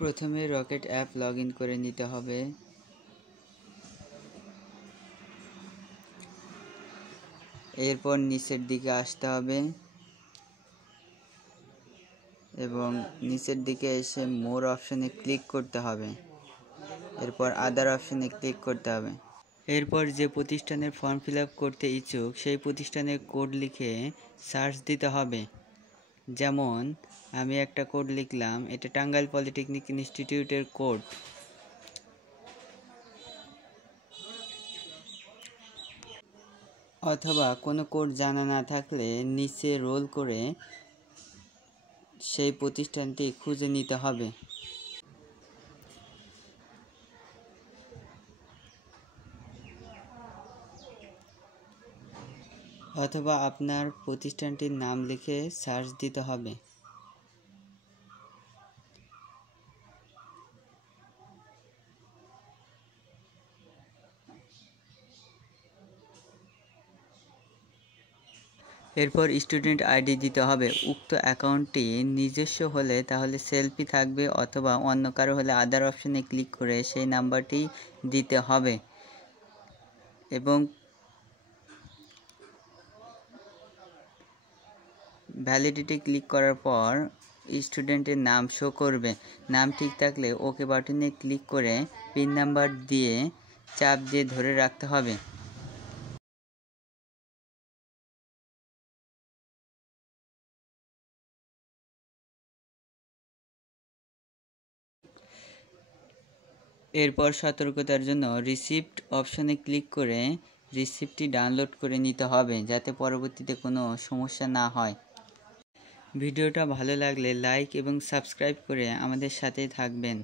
প্রথমে rocket app log in করে নিতে হবে। এরপর নিচের দিকে আসতে হবে এবং নিচের দিকে এসে মোর অপশনে ক্লিক করতে হবে। এরপর আদার অপশনে ক্লিক করতে হবে। এরপর যে প্রতিষ্ঠানের ফর্ম ফিল আপ করতে ইচ্ছুক সেই প্রতিষ্ঠানের কোড লিখে সার্চ দিতে হবে। যেমন আমি একটা কোড লিখলাম, এটা টাঙ্গাইল পলিটেকনিক ইনস্টিটিউটের কোড। অথবা কোনো কোড জানা না থাকলে নিচে রোল করে সেই প্রতিষ্ঠানটি খুঁজে নিতে হবে। অথবা আপনার প্রতিষ্ঠানটির নাম লিখে সার্চ দিতে হবে। এরপর স্টুডেন্ট আইডি দিতে হবে। উক্ত অ্যাকাউন্টটি নিজস্ব হলে তাহলে সেলফি থাকবে, অথবা অন্য কারো হলে আদার অপশনে ক্লিক করে সেই নাম্বারটি দিতে হবে এবং ভ্যালিডিটি ক্লিক করার পর স্টুডেন্টের নাম শো করবে। নাম ঠিক থাকলে ওকে বাটনে ক্লিক করে পিন নাম্বার দিয়ে চাপ দিয়ে ধরে রাখতে হবে। এরপর সতর্কতার জন্য রিসিপ্ট অপশনে ক্লিক করে রিসিপ্টটি ডাউনলোড করে নিতে হবে, যাতে পরবর্তীতে কোনো সমস্যা না হয়। ভিডিওটা ভালো লাগলে লাইক এবং সাবস্ক্রাইব করে আমাদের সাথে থাকবেন।